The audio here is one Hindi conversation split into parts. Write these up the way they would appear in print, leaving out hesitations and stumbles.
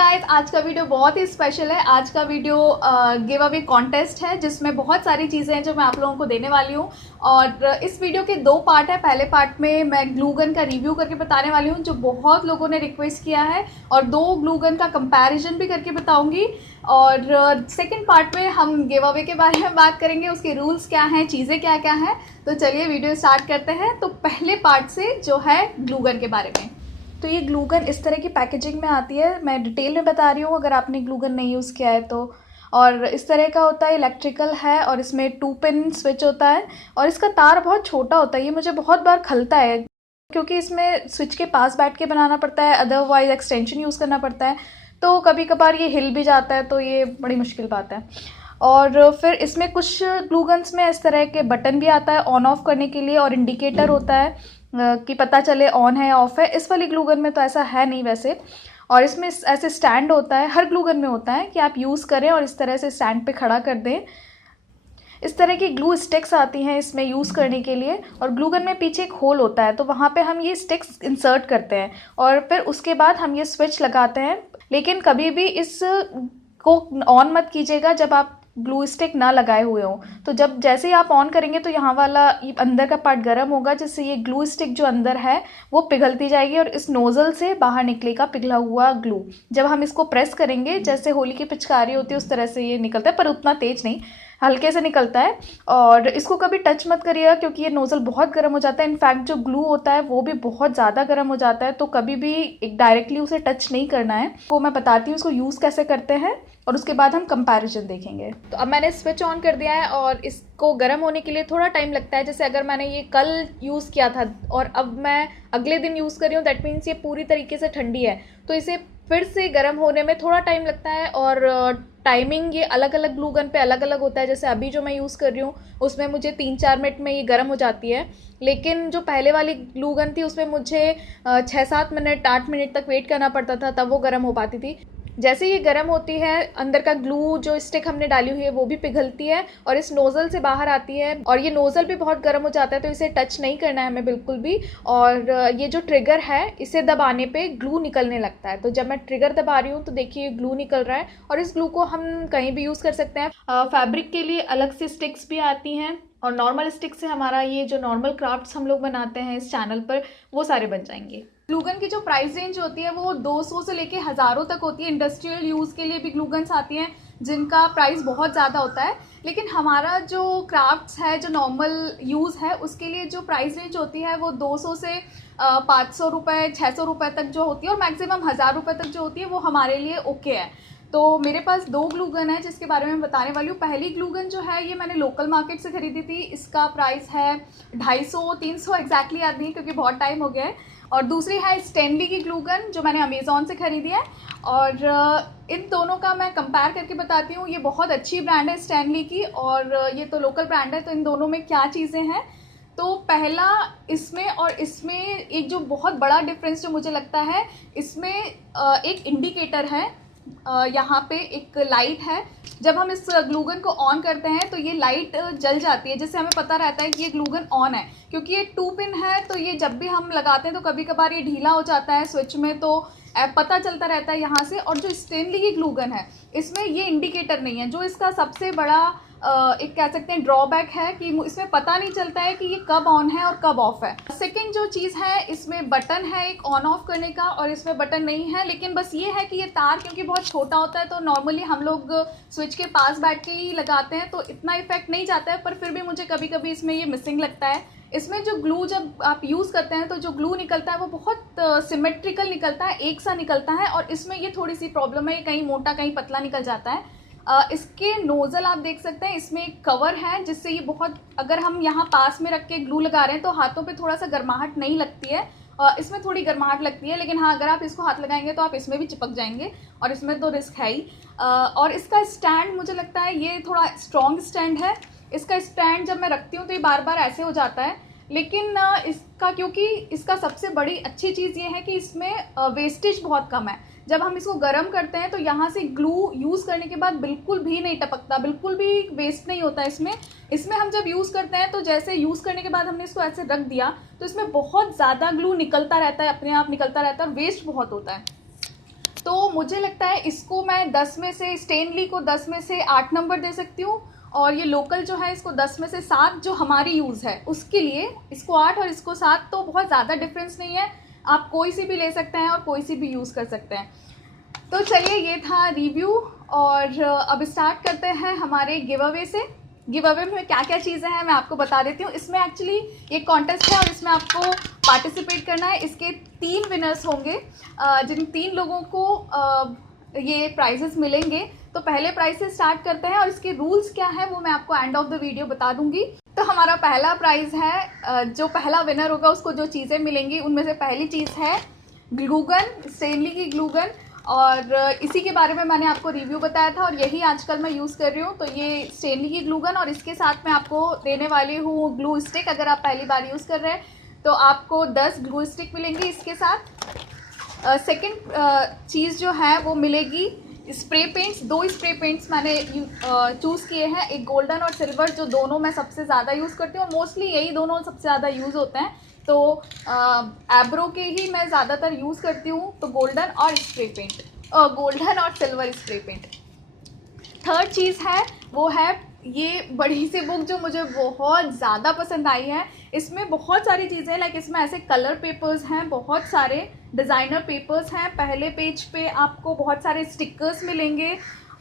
गाइस, आज का वीडियो बहुत ही स्पेशल है। आज का वीडियो गिव अवे कॉन्टेस्ट है जिसमें बहुत सारी चीज़ें हैं जो मैं आप लोगों को देने वाली हूँ। और इस वीडियो के दो पार्ट है। पहले पार्ट में मैं ग्लू गन का रिव्यू करके बताने वाली हूँ जो बहुत लोगों ने रिक्वेस्ट किया है, और दो ग्लू गन का कंपैरिजन भी करके बताऊँगी। और सेकेंड पार्ट में हम गिव अवे के बारे में बात करेंगे, उसके रूल्स क्या हैं, चीज़ें क्या क्या हैं। तो चलिए वीडियो स्टार्ट करते हैं। तो पहले पार्ट से जो है ग्लू गन के बारे में। तो ये ग्लू गन इस तरह की पैकेजिंग में आती है, मैं डिटेल में बता रही हूँ अगर आपने ग्लू गन नहीं यूज़ किया है तो। और इस तरह का होता है, इलेक्ट्रिकल है और इसमें 2 पिन स्विच होता है और इसका तार बहुत छोटा होता है। ये मुझे बहुत बार खलता है क्योंकि इसमें स्विच के पास बैठ के बनाना पड़ता है, अदरवाइज एक्सटेंशन यूज़ करना पड़ता है, तो कभी कभार ये हिल भी जाता है, तो ये बड़ी मुश्किल बात है। और फिर इसमें कुछ ग्लू गन्स में इस तरह के बटन भी आता है ऑन ऑफ करने के लिए, और इंडिकेटर होता है कि पता चले ऑन है या ऑफ है। इस वाली ग्लू गन में तो ऐसा है नहीं वैसे। और इसमें ऐसे स्टैंड होता है, हर ग्लू गन में होता है कि आप यूज़ करें और इस तरह से स्टैंड पे खड़ा कर दें। इस तरह की ग्लू स्टिक्स आती हैं इसमें यूज़ करने के लिए, और ग्लू गन में पीछे एक होल होता है तो वहाँ पे हम ये स्टिक्स इंसर्ट करते हैं और फिर उसके बाद हम ये स्विच लगाते हैं। लेकिन कभी भी इस को ऑन मत कीजिएगा जब आप ग्लू स्टिक ना लगाए हुए हो। तो जब जैसे ही आप ऑन करेंगे तो यहाँ वाला ये अंदर का पार्ट गर्म होगा, जिससे ये ग्लू स्टिक जो अंदर है वो पिघलती जाएगी और इस नोज़ल से बाहर निकलेगा पिघला हुआ ग्लू। जब हम इसको प्रेस करेंगे, जैसे होली की पिचकारी होती है उस तरह से ये निकलता है, पर उतना तेज नहीं, हल्के से निकलता है। और इसको कभी टच मत करिएगा क्योंकि ये नोज़ल बहुत गर्म हो जाता है। इनफैक्ट जो ग्लू होता है वो भी बहुत ज़्यादा गर्म हो जाता है, तो कभी भी एक डायरेक्टली उसे टच नहीं करना है। वो मैं बताती हूँ इसको यूज़ कैसे करते हैं और उसके बाद हम कंपैरिजन देखेंगे। तो अब मैंने स्विच ऑन कर दिया है और इसको गर्म होने के लिए थोड़ा टाइम लगता है। जैसे अगर मैंने ये कल यूज़ किया था और अब मैं अगले दिन यूज़ कर रही हूँ, दैट मीन्स ये पूरी तरीके से ठंडी है, तो इसे फिर से गर्म होने में थोड़ा टाइम लगता है। और टाइमिंग ये अलग अलग ग्लू गन पे अलग अलग होता है। जैसे अभी जो मैं यूज़ कर रही हूँ उसमें मुझे 3-4 मिनट में ये गर्म हो जाती है, लेकिन जो पहले वाली ग्लू गन थी उसमें मुझे 6-7 मिनट 8 मिनट तक वेट करना पड़ता था, तब वो गर्म हो पाती थी। जैसे ये गर्म होती है, अंदर का ग्लू जो स्टिक हमने डाली हुई है वो भी पिघलती है और इस नोज़ल से बाहर आती है, और ये नोज़ल भी बहुत गर्म हो जाता है, तो इसे टच नहीं करना है हमें बिल्कुल भी। और ये जो ट्रिगर है इसे दबाने पे ग्लू निकलने लगता है। तो जब मैं ट्रिगर दबा रही हूँ तो देखिए ग्लू निकल रहा है, और इस ग्लू को हम कहीं भी यूज़ कर सकते हैं। फैब्रिक के लिए अलग से स्टिक्स भी आती हैं, और नॉर्मल स्टिक से हमारा ये जो नॉर्मल क्राफ्ट्स हम लोग बनाते हैं इस चैनल पर वो सारे बन जाएंगे। ग्लू गन की जो प्राइस रेंज होती है वो 200 से लेके हज़ारों तक होती है। इंडस्ट्रियल यूज़ के लिए भी ग्लू गन्स आती हैं जिनका प्राइस बहुत ज़्यादा होता है, लेकिन हमारा जो क्राफ्ट्स है, जो नॉर्मल यूज़ है, उसके लिए जो प्राइस रेंज होती है वो 200 से 500 रुपये 600 रुपये तक जो होती है, और मैक्सिमम 1000 रुपये तक जो होती है वो हमारे लिए ओके है। तो मेरे पास दो ग्लू गन है जिसके बारे में बताने वाली हूँ। पहली ग्लू गन जो है ये मैंने लोकल मार्केट से ख़रीदी थी। इसका प्राइस है 250-300 एग्जैक्टली याद नहीं क्योंकि बहुत टाइम हो गया है। और दूसरी है स्टैनली की ग्लू गन जो मैंने अमेज़ॉन से ख़रीदी है। और इन दोनों का मैं कंपेयर करके बताती हूँ। ये बहुत अच्छी ब्रांड है स्टैनली की, और ये तो लोकल ब्रांड है। तो इन दोनों में क्या चीज़ें हैं, तो पहला इसमें और इसमें एक जो बहुत बड़ा डिफरेंस जो मुझे लगता है, इसमें एक इंडिकेटर है, यहाँ पे एक लाइट है। जब हम इस ग्लूगन को ऑन करते हैं तो ये लाइट जल जाती है, जिससे हमें पता रहता है कि ये ग्लूगन ऑन है। क्योंकि ये 2 पिन है तो ये जब भी हम लगाते हैं तो कभी कभार ये ढीला हो जाता है स्विच में, तो पता चलता रहता है यहाँ से। और जो स्टेनली की ग्लूगन है इसमें ये इंडिकेटर नहीं है, जो इसका सबसे बड़ा एक कह सकते हैं ड्रॉबैक है कि इसमें पता नहीं चलता है कि ये कब ऑन है और कब ऑफ है। सेकंड जो चीज़ है, इसमें बटन है एक ऑन ऑफ करने का, और इसमें बटन नहीं है। लेकिन बस ये है कि ये तार क्योंकि बहुत छोटा होता है तो नॉर्मली हम लोग स्विच के पास बैठ के ही लगाते हैं तो इतना इफेक्ट नहीं जाता है, पर फिर भी मुझे कभी कभी इसमें ये मिसिंग लगता है। इसमें जो ग्लू जब आप यूज़ करते हैं तो जो ग्लू निकलता है वो बहुत सिमेट्रिकल निकलता है, एक सा निकलता है, और इसमें ये थोड़ी सी प्रॉब्लम है, कहीं मोटा कहीं पतला निकल जाता है। इसके नोज़ल आप देख सकते हैं, इसमें एक कवर है जिससे ये बहुत, अगर हम यहाँ पास में रख के ग्लू लगा रहे हैं तो हाथों पे थोड़ा सा गर्माहट नहीं लगती है। इसमें थोड़ी गर्माहट लगती है, लेकिन हाँ अगर आप इसको हाथ लगाएंगे तो आप इसमें भी चिपक जाएंगे, और इसमें तो रिस्क है ही। और इसका स्टैंड मुझे लगता है ये थोड़ा स्ट्रॉन्ग स्टैंड है। इसका स्टैंड जब मैं रखती हूँ तो ये बार बार ऐसे हो जाता है, लेकिन इसका क्योंकि इसका सबसे बड़ी अच्छी चीज़ ये है कि इसमें वेस्टेज बहुत कम है। जब हम इसको गर्म करते हैं तो यहाँ से ग्लू यूज़ करने के बाद बिल्कुल भी नहीं टपकता, बिल्कुल भी वेस्ट नहीं होता इसमें हम जब यूज़ करते हैं तो जैसे यूज़ करने के बाद हमने इसको ऐसे रख दिया तो इसमें बहुत ज़्यादा ग्लू निकलता रहता है, अपने आप निकलता रहता है, और वेस्ट बहुत होता है। तो मुझे लगता है इसको मैं 10 में से, स्टेनली को 10 में से 8 नंबर दे सकती हूँ, और ये लोकल जो है इसको 10 में से 7, जो हमारी यूज़ है उसके लिए इसको 8 और इसको 7। तो बहुत ज़्यादा डिफरेंस नहीं है, आप कोई सी भी ले सकते हैं और कोई सी भी यूज़ कर सकते हैं। तो चलिए, ये था रिव्यू, और अब स्टार्ट करते हैं हमारे गिव अवे से। गिव अवे में क्या क्या चीज़ें हैं मैं आपको बता देती हूँ। इसमें एक्चुअली एक कॉन्टेस्ट है और इसमें आपको पार्टिसिपेट करना है। इसके 3 विनर्स होंगे, जिन 3 लोगों को ये प्राइजेस मिलेंगे। तो पहले प्राइज से स्टार्ट करते हैं, और इसके रूल्स क्या है वो मैं आपको एंड ऑफ द वीडियो बता दूंगी। तो हमारा पहला प्राइज़ है, जो पहला विनर होगा उसको जो चीज़ें मिलेंगी उनमें से पहली चीज़ है ग्लूगन, स्टेनली की ग्लूगन। और इसी के बारे में मैंने आपको रिव्यू बताया था और यही आजकल मैं यूज़ कर रही हूँ। तो ये स्टेनली की ग्लूगन, और इसके साथ मैं आपको देने वाली हूँ ग्लू स्टिक। अगर आप पहली बार यूज़ कर रहे हैं तो आपको 10 ग्लू स्टिक मिलेंगी इसके साथ। सेकंड चीज़ जो है वो मिलेगी स्प्रे पेंट्स। 2 स्प्रे पेंट्स मैंने चूज़ किए हैं, एक गोल्डन और सिल्वर, जो दोनों मैं सबसे ज़्यादा यूज़ करती हूँ, और मोस्टली यही दोनों सबसे ज़्यादा यूज़ होते हैं। तो एब्रो के ही मैं ज़्यादातर यूज़ करती हूँ। तो गोल्डन और स्प्रे पेंट, गोल्डन और सिल्वर स्प्रे पेंट। थर्ड चीज़ है वो है ये बड़ी सी बुक, जो मुझे बहुत ज़्यादा पसंद आई है। इसमें बहुत सारी चीज़ें, लाइक इसमें ऐसे कलर पेपर्स हैं, बहुत सारे डिज़ाइनर पेपर्स हैं। पहले पेज पे आपको बहुत सारे स्टिकर्स मिलेंगे,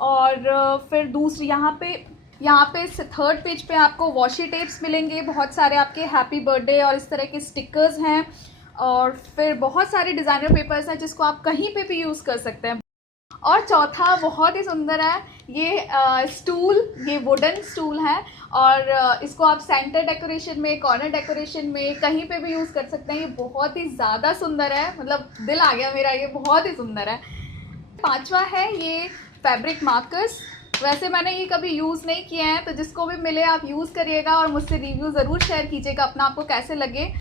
और फिर दूसरी यहाँ पे थर्ड पेज पे आपको वॉशी टेप्स मिलेंगे, बहुत सारे आपके हैप्पी बर्थडे और इस तरह के स्टिकर्स हैं। और फिर बहुत सारे डिज़ाइनर पेपर्स हैं जिसको आप कहीं पे भी यूज़ कर सकते हैं। और चौथा बहुत ही सुंदर है, ये स्टूल, ये वुडन स्टूल है, और इसको आप सेंटर डेकोरेशन में, कॉर्नर डेकोरेशन में, कहीं पे भी यूज़ कर सकते हैं। ये बहुत ही ज़्यादा सुंदर है, मतलब दिल आ गया मेरा, ये बहुत ही सुंदर है। पांचवा है ये फैब्रिक मार्कर्स। वैसे मैंने ये कभी यूज़ नहीं किए हैं, तो जिसको भी मिले आप यूज़ करिएगा और मुझसे रिव्यू ज़रूर शेयर कीजिएगा अपना, आपको कैसे लगे।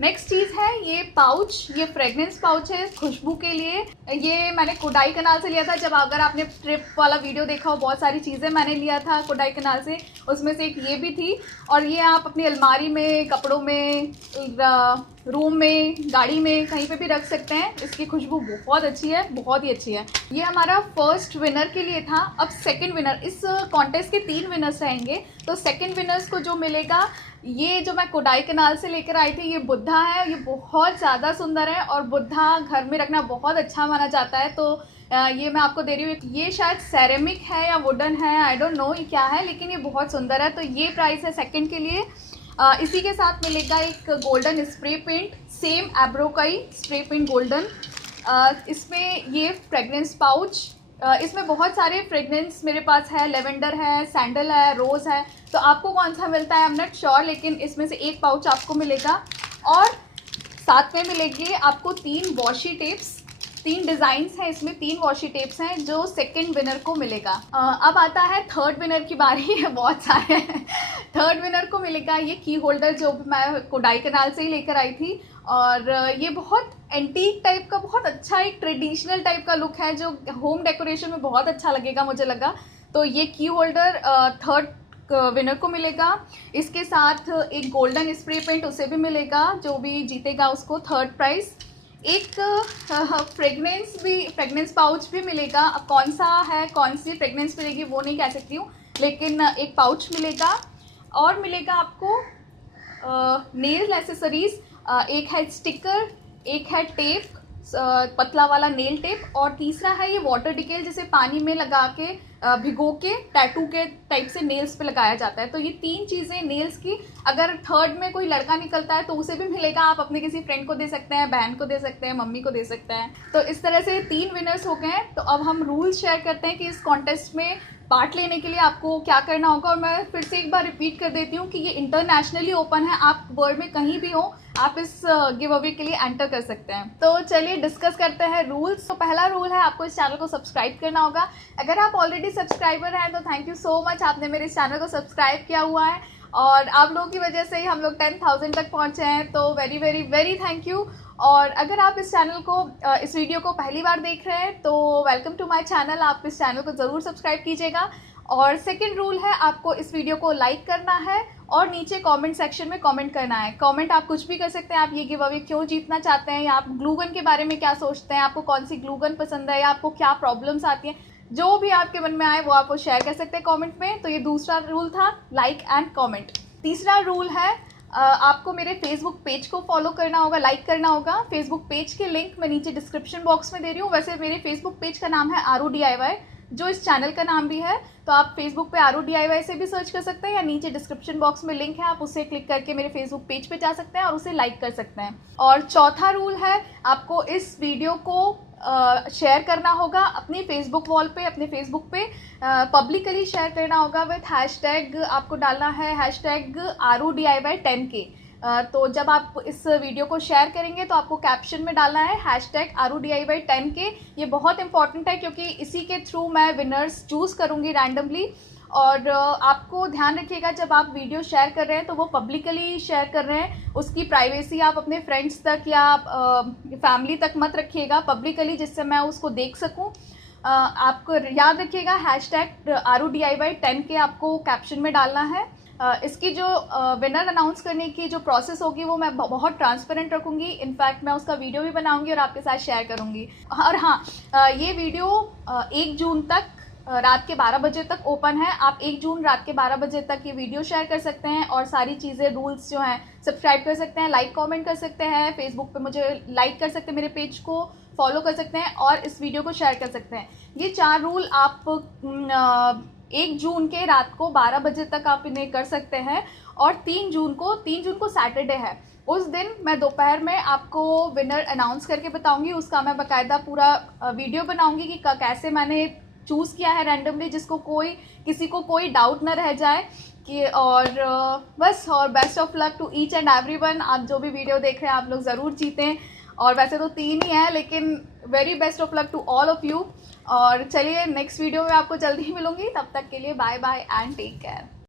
नेक्स्ट चीज़ है ये पाउच, ये फ्रेगनेंस पाउच है खुशबू के लिए। ये मैंने कोडाई कनाल से लिया था। जब अगर आपने ट्रिप वाला वीडियो देखा हो, बहुत सारी चीज़ें मैंने लिया था कोडाई कनाल से, उसमें से एक ये भी थी। और ये आप अपनी अलमारी में, कपड़ों में, रूम में, गाड़ी में, कहीं पे भी रख सकते हैं। इसकी खुशबू बहुत अच्छी है, बहुत ही अच्छी है। ये हमारा फर्स्ट विनर के लिए था। अब सेकंड विनर, इस कॉन्टेस्ट के 3 विनर्स रहेंगे। तो सेकंड विनर्स को जो मिलेगा, ये जो मैं कोडाई कनाल से लेकर आई थी, ये बुद्धा है। ये बहुत ज़्यादा सुंदर है, और बुद्धा घर में रखना बहुत अच्छा माना जाता है। तो ये मैं आपको दे रही हूँ। ये शायद सेरेमिक है या वुडन है, आई डोंट नो ये क्या है, लेकिन ये बहुत सुंदर है। तो ये प्राइस है सेकंड के लिए। इसी के साथ मिलेगा एक गोल्डन स्प्रे पेंट, सेम एब्रो का ही स्प्रे पेंट गोल्डन। इसमें ये फ्रेगनेंस पाउच, इसमें बहुत सारे फ्रेगनेंस मेरे पास है, लेवेंडर है, सैंडल है, रोज़ है। तो आपको कौन सा मिलता है आई एम नॉट श्योर, लेकिन इसमें से एक पाउच आपको मिलेगा। और साथ में मिलेगी आपको 3 वॉशी टेप्स। 3 डिज़ाइंस हैं इसमें, 3 वॉशी टेप्स हैं जो सेकंड विनर को मिलेगा। अब आता है थर्ड विनर की बारी है, बहुत सारे हैं। थर्ड विनर को मिलेगा ये की होल्डर, जो मैं कोडाई कनाल से ही लेकर आई थी। और ये बहुत एंटीक टाइप का, बहुत अच्छा एक ट्रेडिशनल टाइप का लुक है, जो होम डेकोरेशन में बहुत अच्छा लगेगा मुझे लगा। तो ये की होल्डर थर्ड विनर को मिलेगा। इसके साथ एक गोल्डन स्प्रे पेंट उसे भी मिलेगा, जो भी जीतेगा उसको थर्ड प्राइज़। एक फ्रेगनेंस पाउच भी मिलेगा। अब कौन सा है, कौन सी फ्रेगनेंस मिलेगी वो नहीं कह सकती हूँ, लेकिन एक पाउच मिलेगा। और मिलेगा आपको नेल एक्सेसरीज़, एक है स्टिकर, एक है टेप, पतला वाला नेल टेप, और तीसरा है ये वाटर डिकेल, जिसे पानी में लगा के भिगो के टैटू के टाइप से नेल्स पे लगाया जाता है। तो ये 3 चीज़ें नेल्स की, अगर थर्ड में कोई लड़का निकलता है तो उसे भी मिलेगा। आप अपने किसी फ्रेंड को दे सकते हैं, बहन को दे सकते हैं, मम्मी को दे सकते हैं। तो इस तरह से 3 विनर्स हो गए हैं। तो अब हम रूल्स शेयर करते हैं कि इस कॉन्टेस्ट में पार्ट लेने के लिए आपको क्या करना होगा। और मैं फिर से एक बार रिपीट कर देती हूँ कि ये इंटरनेशनली ओपन है, आप वर्ल्ड में कहीं भी हो आप इस गिव अवे के लिए एंटर कर सकते हैं। तो चलिए डिस्कस करते हैं रूल्स। तो पहला रूल है, आपको इस चैनल को सब्सक्राइब करना होगा। अगर आप ऑलरेडी सब्सक्राइबर हैं तो थैंक यू सो मच, आपने मेरे इस चैनल को सब्सक्राइब किया हुआ है, और आप लोगों की वजह से ही हम लोग 10,000 तक पहुँचे हैं। तो very very very thank you. और अगर आप इस चैनल को, इस वीडियो को पहली बार देख रहे हैं तो वेलकम टू माय चैनल, आप इस चैनल को ज़रूर सब्सक्राइब कीजिएगा। और सेकंड रूल है, आपको इस वीडियो को लाइक करना है और नीचे कमेंट सेक्शन में कमेंट करना है। कमेंट आप कुछ भी कर सकते हैं, आप ये गिव अवे क्यों जीतना चाहते हैं, या आप ग्लू गन के बारे में क्या सोचते हैं, आपको कौन सी ग्लू गन पसंद है, या आपको क्या प्रॉब्लम्स आती हैं, जो भी आपके मन में आए वो आपको शेयर कर सकते हैं कमेंट में। तो ये दूसरा रूल था, लाइक एंड कमेंट। तीसरा रूल है, आपको मेरे फेसबुक पेज को फॉलो करना होगा, लाइक करना होगा। फेसबुक पेज के लिंक मैं नीचे डिस्क्रिप्शन बॉक्स में दे रही हूँ। वैसे मेरे फेसबुक पेज का नाम है आरू DIY, जो इस चैनल का नाम भी है। तो आप फेसबुक पे आरू DIY से भी सर्च कर सकते हैं, या नीचे डिस्क्रिप्शन बॉक्स में लिंक है, आप उसे क्लिक करके मेरे फेसबुक पेज पे जा सकते हैं और उसे लाइक कर सकते हैं। और चौथा रूल है, आपको इस वीडियो को शेयर करना होगा अपनी फेसबुक वॉल पे, अपने फेसबुक पे पब्लिकली शेयर करना होगा विथ हैशटैग। आपको डालना है हैशटैग AruDIY10K। तो जब आप इस वीडियो को शेयर करेंगे तो आपको कैप्शन में डालना है हैशटैग AruDIY10K। ये बहुत इंपॉर्टेंट है क्योंकि इसी के थ्रू मैं विनर्स चूज़ करूँगी रैंडमली। और आपको ध्यान रखिएगा, जब आप वीडियो शेयर कर रहे हैं तो वो पब्लिकली शेयर कर रहे हैं, उसकी प्राइवेसी आप अपने फ्रेंड्स तक या फैमिली तक मत रखिएगा, पब्लिकली, जिससे मैं उसको देख सकूं। आपको याद रखिएगा हैशटैग AruDIY10K आपको कैप्शन में डालना है। इसकी जो विनर अनाउंस करने की जो प्रोसेस होगी वो मैं बहुत ट्रांसपेरेंट रखूँगी। इनफैक्ट मैं उसका वीडियो भी बनाऊँगी और आपके साथ शेयर करूँगी। और हाँ, ये वीडियो 1 जून तक रात के 12 बजे तक ओपन है। आप 1 जून रात के 12 बजे तक ये वीडियो शेयर कर सकते हैं और सारी चीज़ें, रूल्स जो हैं, सब्सक्राइब कर सकते हैं, लाइक कमेंट कर सकते हैं, फेसबुक पे मुझे लाइक कर सकते हैं, मेरे पेज को फॉलो कर सकते हैं और इस वीडियो को शेयर कर सकते हैं। ये 4 रूल आप 1 जून के रात को 12 बजे तक आप इन्हें कर सकते हैं। और 3 जून को सैटरडे है, उस दिन मैं दोपहर में आपको विनर अनाउंस करके बताऊंगी। उसका मैं बाकायदा पूरा वीडियो बनाऊंगी कि कैसे मैंने चूज़ किया है रैंडमली, जिसको किसी को कोई डाउट ना रह जाए कि। और बस, और best of luck to each and everyone. आप जो भी वीडियो देख रहे हैं आप लोग ज़रूर जीतें। और वैसे तो 3 ही हैं, लेकिन very best of luck to all of you. और चलिए, नेक्स्ट वीडियो में आपको जल्दी ही मिलूंगी। तब तक के लिए bye bye and take care.